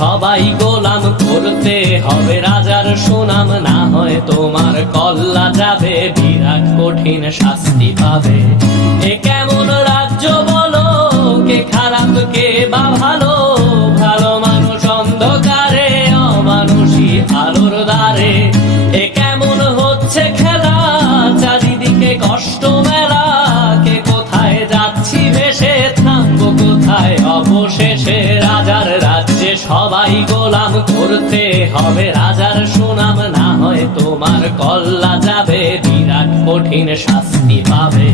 সবাই গোলাম, করতে হবে রাজার সুনাম, না হয় তোমার কল্লা যাবে, বিরাট কঠিন শাস্তি পাবে। এ কেমন রাজ্য বলো, কে খারাপ কে বা ভালো, ভালো মানুষ অন্ধকারে, অমানুষী আলোর দ্বারে। এ কেমন হচ্ছে খেলা, চারিদিকে কষ্ট মেলা, কে কোথায় যাচ্ছি ভেসে, থামবো কোথায় অবশেষে। রাজার রাজ্যে সবাই গোলাম, করতে হবে রাজার সুনাম, না হয় তোমার কল্লা যাবে, বিরাট কঠিন শাস্তি পাবে।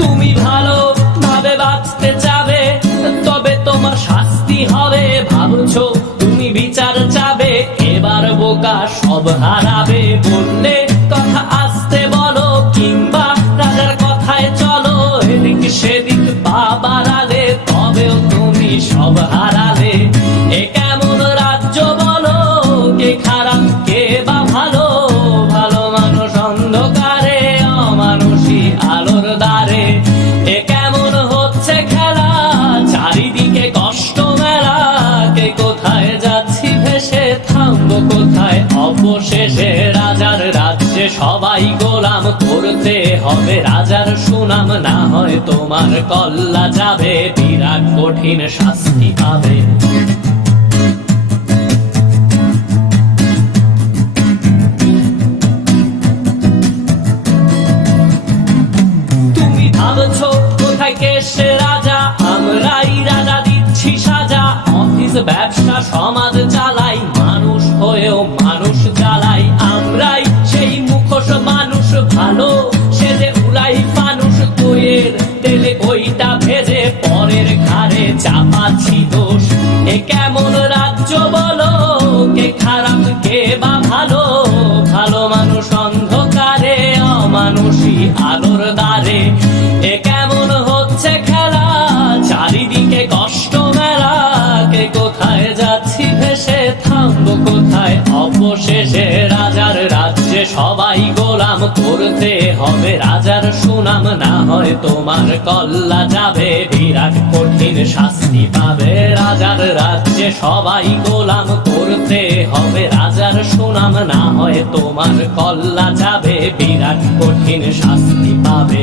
তুমি ভালো ভাবে বাঁচতে চাবে, তবে তোমার শাস্তি হবে। ভাবছো তুমি বিচার চাবে, এবার বোকা সব হারাবে। বললে কথা আসতে বলো, কিংবা রাজার কথায় চলো, এদিক সেদিক বাবার আলে, তবেও তুমি সব হারালে। এ কেমন রাজ্য বলো, কে খারাপ কে বা ভালো, ভালো মানুষ অন্ধকারে, অমানুষী আলোর দ্বারে। এ কেমন হচ্ছে খেলা, চারিদিকে কষ্ট মেলা, কে কোথায় যাচ্ছি ভেসে, থামবো কোথায় অবশেষে। রাজার রাজ্যে সবাই গোলাম, করতে হবে রাজার সুনাম, না হয় তোমার কল্লা যাবে, বিরাট কঠিন শাস্তি পাবে। তুমি ভাবছো কোথায় কে সে রাজা, আমরাই রাজা দিচ্ছি সাজা। অফিস ব্যবসা সমাজ চালাই, মানুষ হয়েও মানুষ জ্বালাই। আমরাই সেই মুখোশ মানুষ ভালো, সেজে উড়াই ফানুষ, দইয়ের তেলে ওইটা ভেজে, পরের ঘাড়ে চাপাচ্ছি দোষ। এ কেমন রাজ্য বলো, কে খারাপ কে বা ভালো, ভালো মানুষ অন্ধকারে, অমানুষী আলোর দ্বারে। এ কেমন হচ্ছে খেলা, চারিদিকে কষ্ট মেলা, কে কোথায় যাচ্ছি ভেসে, থামবো কোথায় অবশেষে। রাজার রাজ্যে সবাই গোলাম, করতে হবে রাজার সুনাম, না হয় তোমার কল্লা যাবে, বিরাট কঠিন শাস্তি পাবে। রাজার রাজ্যে সবাই গোলাম, করতে হবে রাজার সুনাম, না হয় তোমার কল্লা যাবে, বিরাট কঠিন শাস্তি পাবে।